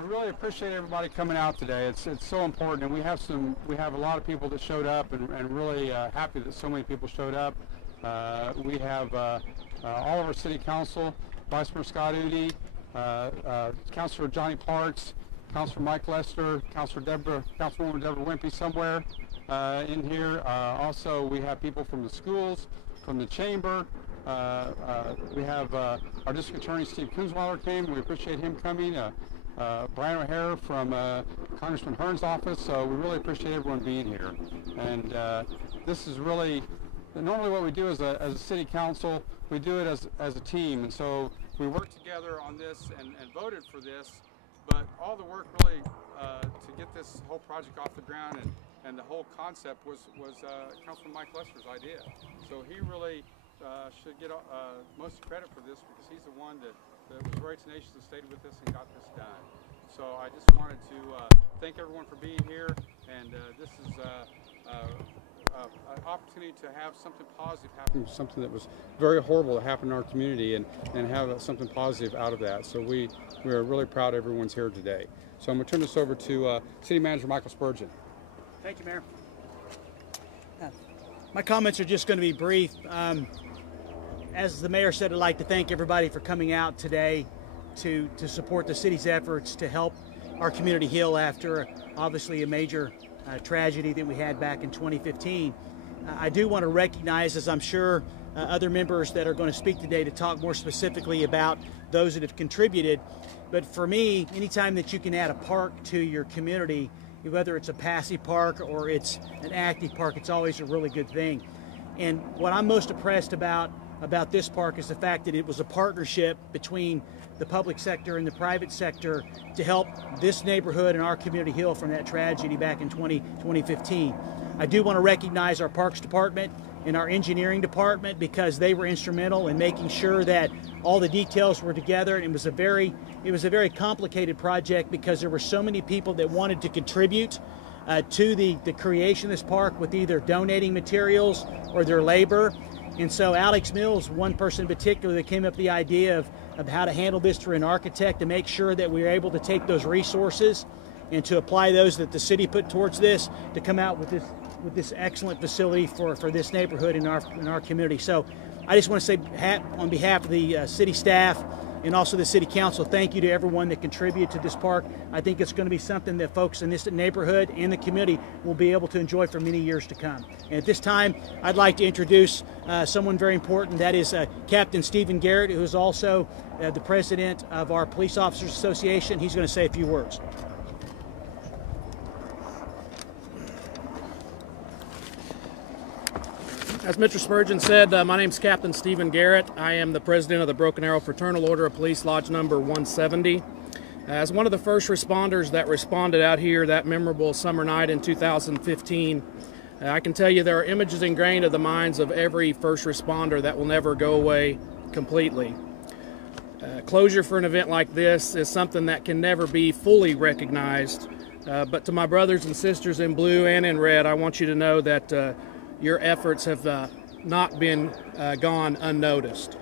I really appreciate everybody coming out today. It's so important, and we have a lot of people that showed up, and really happy that so many people showed up. We have all of our city council, Vice Mayor Scott Udy, Councilor Johnny Parks, Councilor Mike Lester, Councilwoman Deborah Wimpy somewhere in here. Also, we have people from the schools, from the chamber. We have our district attorney Steve Kunzweiler came. We appreciate him coming. Brian O'Hare from Congressman Hearn's office. So we really appreciate everyone being here. And this is really normally what we do as a city council. We do it as a team, and so we worked together on this and voted for this. But all the work really to get this whole project off the ground and the whole concept was Councilman Mike Lester's idea. So he really should get most credit for this, because he's the one that was very tenacious and stayed with us and got this done. So I just wanted to thank everyone for being here, and this is an opportunity to have something positive happen, something that was very horrible that happened in our community, and have something positive out of that. So we are really proud everyone's here today. So I'm going to turn this over to City Manager Michael Spurgeon. Thank you, Mayor. My comments are just going to be brief. As the mayor said, I'd like to thank everybody for coming out today to support the city's efforts to help our community heal after obviously a major tragedy that we had back in 2015. I do want to recognize, as I'm sure other members that are going to speak today, to talk more specifically about those that have contributed. But for me, anytime that you can add a park to your community, whether it's a passive park or it's an active park, it's always a really good thing. And what I'm most impressed about this park is the fact that it was a partnership between the public sector and the private sector to help this neighborhood and our community heal from that tragedy back in 2015. I do want to recognize our Parks Department and our Engineering Department, because they were instrumental in making sure that all the details were together. It was a very complicated project, because there were so many people that wanted to contribute to the creation of this park, with either donating materials or their labor. And so Alex Mills, one person in particular, that came up with the idea of how to handle this through an architect, to make sure that we were able to take those resources and to apply those that the city put towards this, to come out with this excellent facility for this neighborhood in our community. So I just want to say, on behalf of the city staff and also the city council, thank you to everyone that contributed to this park. I think it's going to be something that folks in this neighborhood and the community will be able to enjoy for many years to come. And at this time, I'd like to introduce someone very important. That is Captain Stephen Garrett, who is also the president of our Police Officers Association. He's going to say a few words. As Mr. Spurgeon said, my name is Captain Stephen Garrett. I am the president of the Broken Arrow Fraternal Order of Police, Lodge number 170. As one of the first responders that responded out here that memorable summer night in 2015, I can tell you there are images ingrained in the minds of every first responder that will never go away completely. Closure for an event like this is something that can never be fully recognized. But to my brothers and sisters in blue and in red, I want you to know that your efforts have not been gone unnoticed.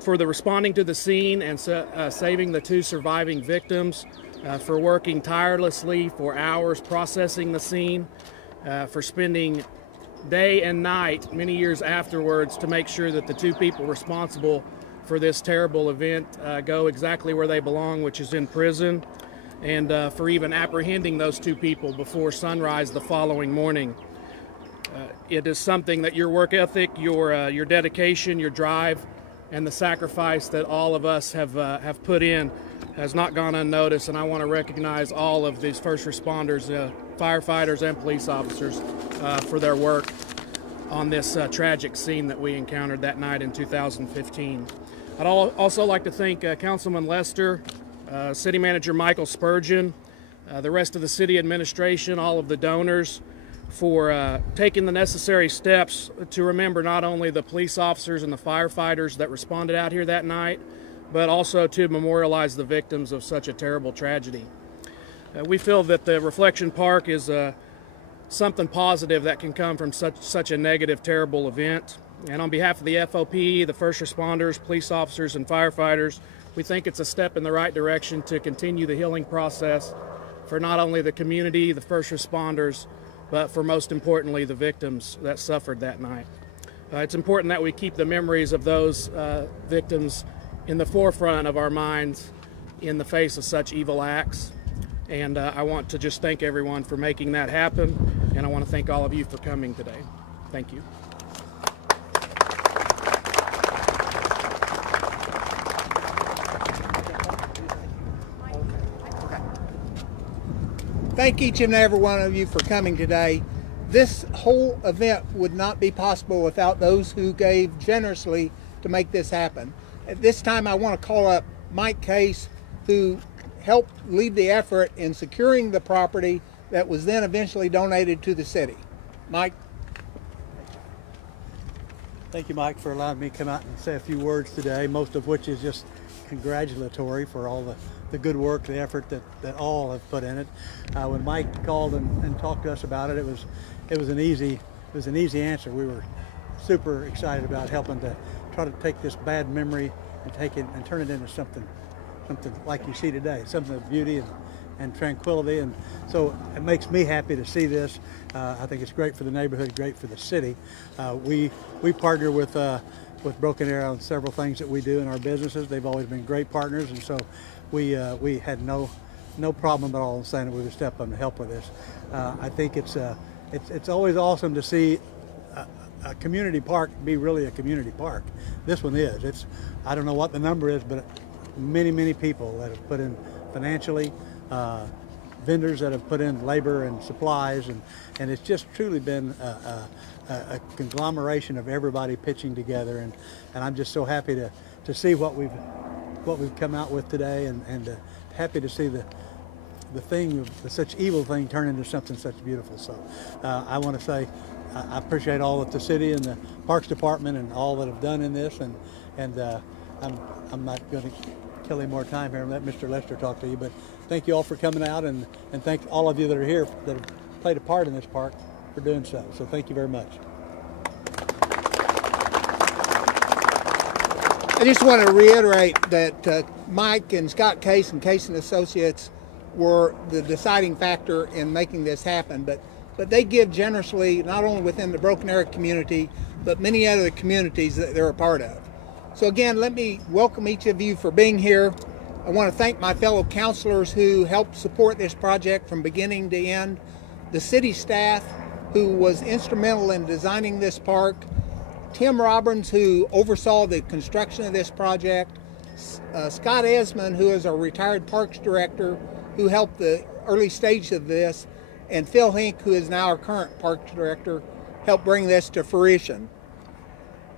For the responding to the scene and saving the 2 surviving victims, for working tirelessly for hours processing the scene, for spending day and night many years afterwards to make sure that the 2 people responsible for this terrible event go exactly where they belong, which is in prison, and for even apprehending those 2 people before sunrise the following morning. It is something that your work ethic, your dedication, your drive, and the sacrifice that all of us have put in has not gone unnoticed. And I want to recognize all of these first responders, firefighters, and police officers for their work on this tragic scene that we encountered that night in 2015. I'd also like to thank Councilman Lester, City Manager Michael Spurgeon, the rest of the city administration, all of the donors, for taking the necessary steps to remember not only the police officers and the firefighters that responded out here that night, but also to memorialize the victims of such a terrible tragedy. We feel that the Reflection Park is something positive that can come from such a negative, terrible event. And on behalf of the FOP, the first responders, police officers, and firefighters, We think it's a step in the right direction to continue the healing process for not only the community, the first responders, but for most importantly, the victims that suffered that night. It's important that we keep the memories of those victims in the forefront of our minds in the face of such evil acts. And I want to just thank everyone for making that happen, and I want to thank all of you for coming today. Thank you. Thank each and every one of you for coming today. This whole event would not be possible without those who gave generously to make this happen. At this time, I want to call up Mike Case, who helped lead the effort in securing the property that was then eventually donated to the city. Mike? Thank you, Mike, for allowing me to come out and say a few words today, most of which is just congratulatory for all the good work, the effort that all have put in it. When Mike called and talked to us about it, it was an easy answer. We were super excited about helping to try to take this bad memory and take it and turn it into something like you see today, something of beauty and tranquility. And so it makes me happy to see this. I think it's great for the neighborhood, great for the city. We partner with Broken Arrow on several things that we do in our businesses. They've always been great partners, and so we had no problem at all in saying that we would step up and help with this. I think it's always awesome to see a community park be really a community park. This one is. I don't know what the number is, but many people that have put in financially, vendors that have put in labor and supplies, and it's just truly been a conglomeration of everybody pitching together, and I'm just so happy to see what we've come out with today, and happy to see the thing, such evil thing, turn into something such beautiful. So I want to say I appreciate all that the city and the Parks Department and all that have done in this, and I'm not going to kill any more time here and let Mr. Lester talk to you, but thank you all for coming out, and thank all of you that are here that have played a part in this park for doing so. So thank you very much. I just want to reiterate that Mike and Scott Case and Case and Associates were the deciding factor in making this happen, but they give generously not only within the Broken Arrow community, but many other communities that they're a part of. So again, let me welcome each of you for being here. I want to thank my fellow councilors who helped support this project from beginning to end, the city staff who was instrumental in designing this park, Tim Robbins, who oversaw the construction of this project, Scott Esmond, who is our retired parks director, who helped the early stage of this, and Phil Hink, who is now our current parks director, helped bring this to fruition.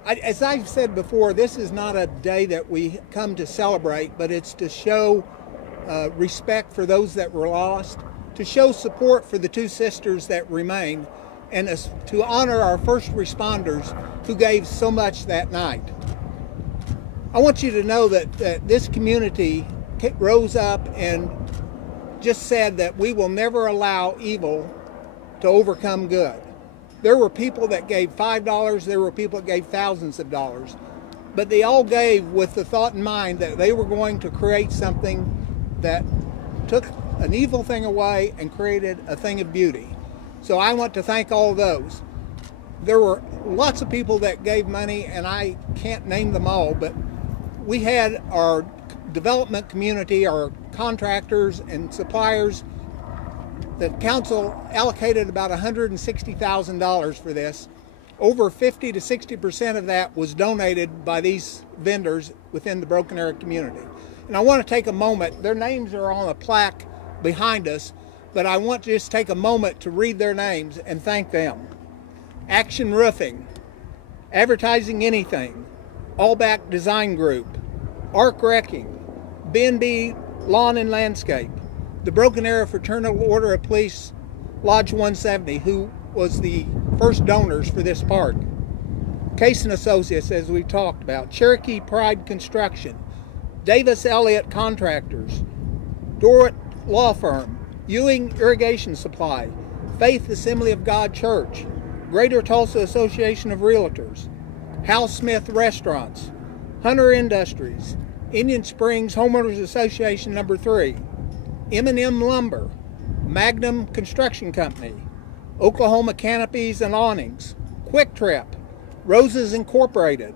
As I've said before, this is not a day that we come to celebrate, but it's to show respect for those that were lost, to show support for the two sisters that remain, and to honor our first responders who gave so much that night. I want you to know that this community rose up and just said that we will never allow evil to overcome good. There were people that gave $5, there were people that gave thousands of dollars, but they all gave with the thought in mind that they were going to create something that took an evil thing away and created a thing of beauty. So I want to thank all of those. There were lots of people that gave money, and I can't name them all, but we had our development community, our contractors and suppliers. The council allocated about $160,000 for this. Over 50 to 60% of that was donated by these vendors within the Broken Arrow community. And I want to take a moment, their names are on a plaque behind us, but I want to just take a moment to read their names and thank them. Action Roofing, Advertising Anything, Allback Design Group, Arc Wrecking, B&B Lawn and Landscape, the Broken Arrow Fraternal Order of Police Lodge 170, who was the first donors for this park, Case and Associates, as we talked about, Cherokee Pride Construction, Davis Elliott Contractors, Dorrit Law Firm, Ewing Irrigation Supply, Faith Assembly of God Church, Greater Tulsa Association of Realtors, Hal Smith Restaurants, Hunter Industries, Indian Springs Homeowners Association number 3, M&M Lumber, Magnum Construction Company, Oklahoma Canopies and Awnings, Quick Trip, Roses Incorporated,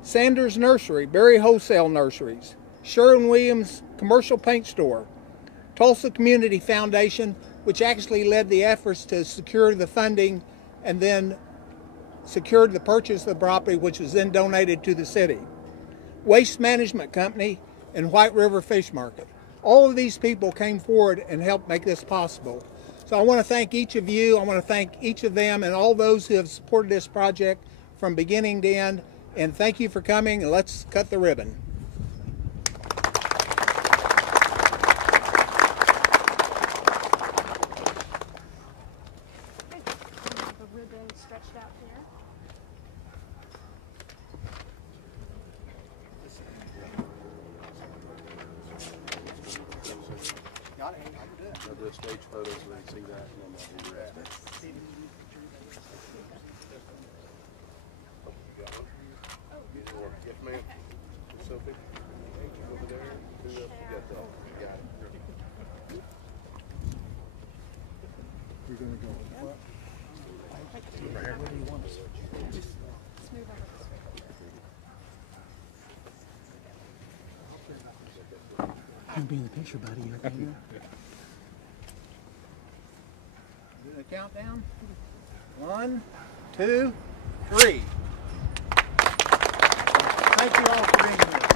Sanders Nursery, Berry Wholesale Nurseries, Sherwin-Williams Commercial Paint Store, Tulsa Community Foundation, which actually led the efforts to secure the funding and then secured the purchase of the property, which was then donated to the city, Waste Management Company, and White River Fish Market. All of these people came forward and helped make this possible. So I want to thank each of you. I want to thank each of them and all those who have supported this project from beginning to end. And thank you for coming, and let's cut the ribbon. The ribbon stretched out here. I'll do a stage photo so they can see that, and then I'll do the rest. Yes, ma'am. Sophie, over there. You got that. You got it. We're going to go with what? Right here. Where do you want us? Let's move over this way. You'll be in the picture, buddy. You okay? Do the countdown. 1, 2, 3. Thank you all for being here.